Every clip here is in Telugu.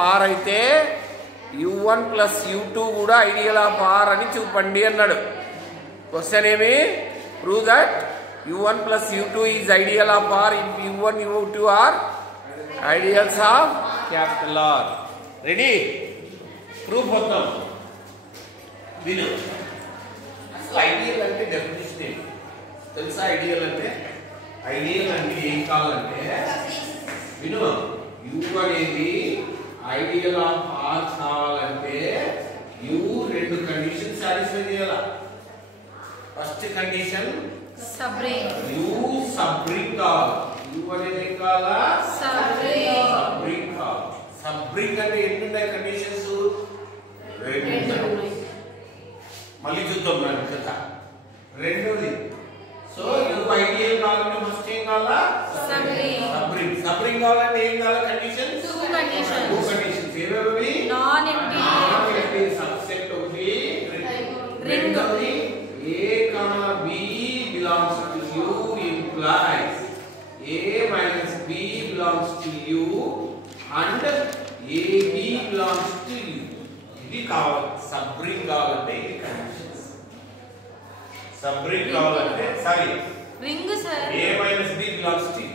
ఆర్ అయితే u1 ప్లస్ u2 కూడా ఐడియల్ ఆఫ్ ఆర్ అని చూపండి అన్నాడు. క్వశ్చన్ ఏమి? Prove that u1 plus u2 is ideal of R if u1 u2 are ideals of capital R. Ready? Proof వద్దాం. విను. అసలు ఐడియల్ అంటే డెఫినేషన్ ఏంటి తెలుసా? ఐడియల్ అంటే ఏం కావాలంటే విను, u అనేది ఐడియల్ ఆఫ్ ఆర్ కావాలంటే u రెండు కండిషన్ సాటిస్ఫై చేయాలా. First condition u sub ring కావాలి. u అనేది ఏం కావాలా? సబ్ రింగ్ కావాలి. సబ్ రింగ్ అంటే ఎన్ని ఉన్నాయి కండిషన్స్? రెండు. మళ్ళీ చూద్దాం దాని కథ. రెండోది, సో u ఐడియల్ కావాలంటే ఫస్ట్ ఏం కావాలా? Sub ring. సబ్ రింగ్ కావాలంటే ఏం కావాలా? కండిషన్స్? Two conditions. ఏవేవి? నాన్ ఎంప్టీ సబ్సెట్ ఒకటి, రెండోది a b belongs to u implies a minus b belongs to u and ab belongs to u. ఇది కావాలి. సబ్ రింగ్ కావాలంటే ఇది కండిషన్స్. సబ్ రింగ్ కావాలంటే sorry ring sir a minus b belongs to u.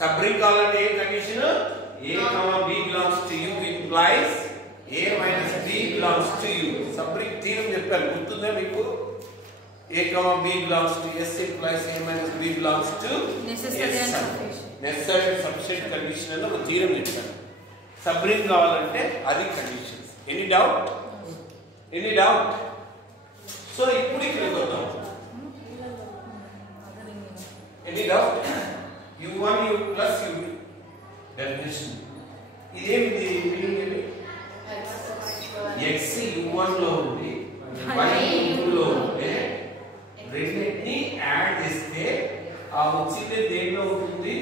Sub ring కావాలంటే ఏ condition? a b belongs to u implies a minus b belongs to u. Sub ring theorem చెప్పాను, గుర్తుందా మీకు? a b belongs to s implies a minus b belongs to necessary and sufficient condition అని ఒక థీరం చెప్పాను. సబ్ రింగ్ కావాలంటే అది కండిషన్స్. Any doubt? సో ఇప్పుడు ఇక్కడికి వద్దాం. Any doubt? u1 u plus u2 definition ఇదేమిటి? x u1 లో ఉంది, y u2 లో ఉంటే రెండింటిని యాడ్ చేస్తే ఆ వచ్చింది దేనిలో ఉంటుంది?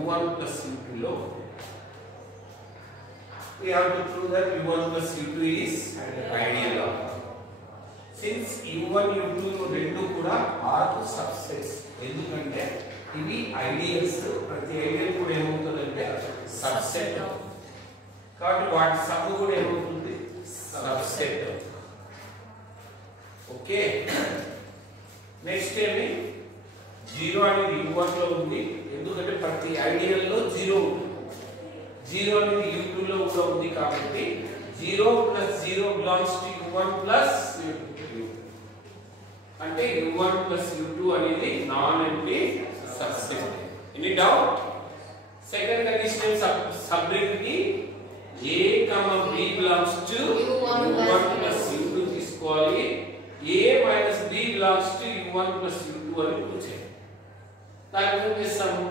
u1 plus u2 లో. We have to prove that u1 plus u2 is ideal of R. Since u1 u2 రెండు కూడా R కు సబ్సెట్స్, ఎందుకంటే ఇవి ఐడియల్స్. ప్రతి ఐడియల్ కూడా ఏమవుతుందంటే సబ్సెట్. కాబట్టి వాటి సమ్ కూడా ఏమవుతుంది? సబ్సెట్. ఓకే. నెక్స్ట్ ఏమి? 0 అనేది u1 లో ఉంది, ఎందుకంటే ప్రతి ఐడియల్ లో 0 ఉంటుంది. 0 అనేది u2 లో కూడా ఉంది, కాబట్టి 0 plus 0 belongs to u1 plus u2. అంటే u1 plus u2 అనేది non empty subset. Any doubt? Second condition sub ring కి a b belongs to u1 plus u2 తీసుకోవాలి. a minus b belongs to u1 plus u2 అని ప్రూవ్ చేయాలి. దాన్ని ఏం చేస్తాము?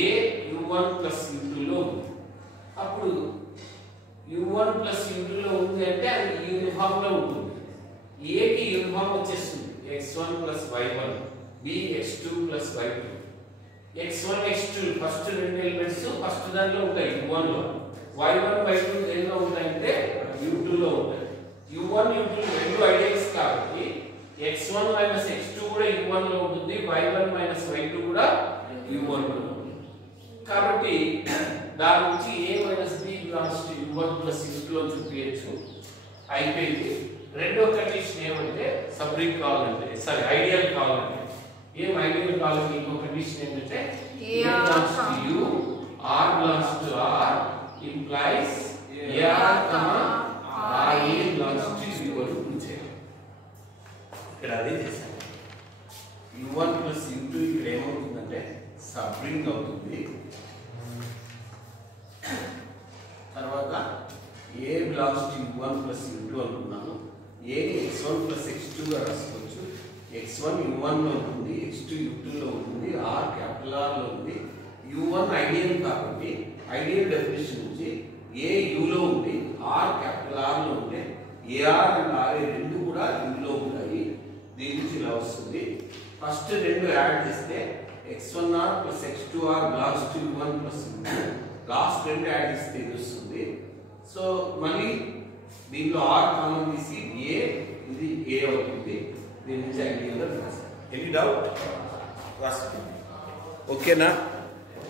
a u1 plus u2 లో ఉంది. అప్పుడు u1 plus u2 లో ఉంది అంటే అది యూనిఫామ్ లో ఉంటుంది. a కి యూనిఫామ్ వచ్చేస్తుంది x1 plus y1, b x2 plus y2. x1 x2 first రెండు ఎలిమెంట్స్ ఫస్ట్ దానిలో ఉంటాయి u1 లో. y1 y2 దేనిలో ఉంటాయంటే u2 లో ఉంటాయి. u1 u2 రెండు ఐడియల్స్ కాబట్టి x1 minus x2 కూడా u1 లో ఉంటుంది, y1 minus y2 కూడా u1 లో ఉంటుంది. కాబట్టి దాని నుంచి a minus b belongs to u1 plus u2 అని చూపించచ్చు. అయిపోయింది. రెండో కండిషన్ ఏమంటే సబ్ రింగ్ కావాలంటే సారీ ఐడియల్ కావాలంటే ఏం ఐడియల్ కావాలంటే ఇంకో కండిషన్ ఏంటంటే a belongs to u, r belongs to r implies r, r belongs to u అని ప్రూవ్ చేయాలి. ఇక్కడ అదే చేశాను. u1 plus u2 ఇక్కడ ఏమవుతుందంటే సబ్ రింగ్ అవుతుంది. తర్వాత a belongs to u1 plus u2 అనుకున్నాను. a ని x1 plus x2 గా రాసుకోవచ్చు. x1 u1 లో ఉంటుంది, x2 u2 లో ఉంటుంది, r క్యాపిటల్ R లో ఉంది. u1 ఐడియల్ కాబట్టి ఐడియల్ డెఫినిషన్ నుంచి a u లో ఉంది, r క్యాపిటల్ R లో ఉంది. ar అండ్ r రెండు కూడా u లో ఉంటాయి. దీని నుంచి ఇలా వస్తుంది. ఫస్ట్ రెండు యాడ్ చేస్తే x1r plus x2r belongs to u1 plus u2. Last రెండు యాడ్ చేస్తే ఇది వస్తుంది. సో మళ్ళీ దీంట్లో r కామన్ తీసి a ఇది a అవుతుంది. దీని నుంచి ఐడియల్ గా రాస్తాం. Any doubt? రాస్తాం. ఓకేనా?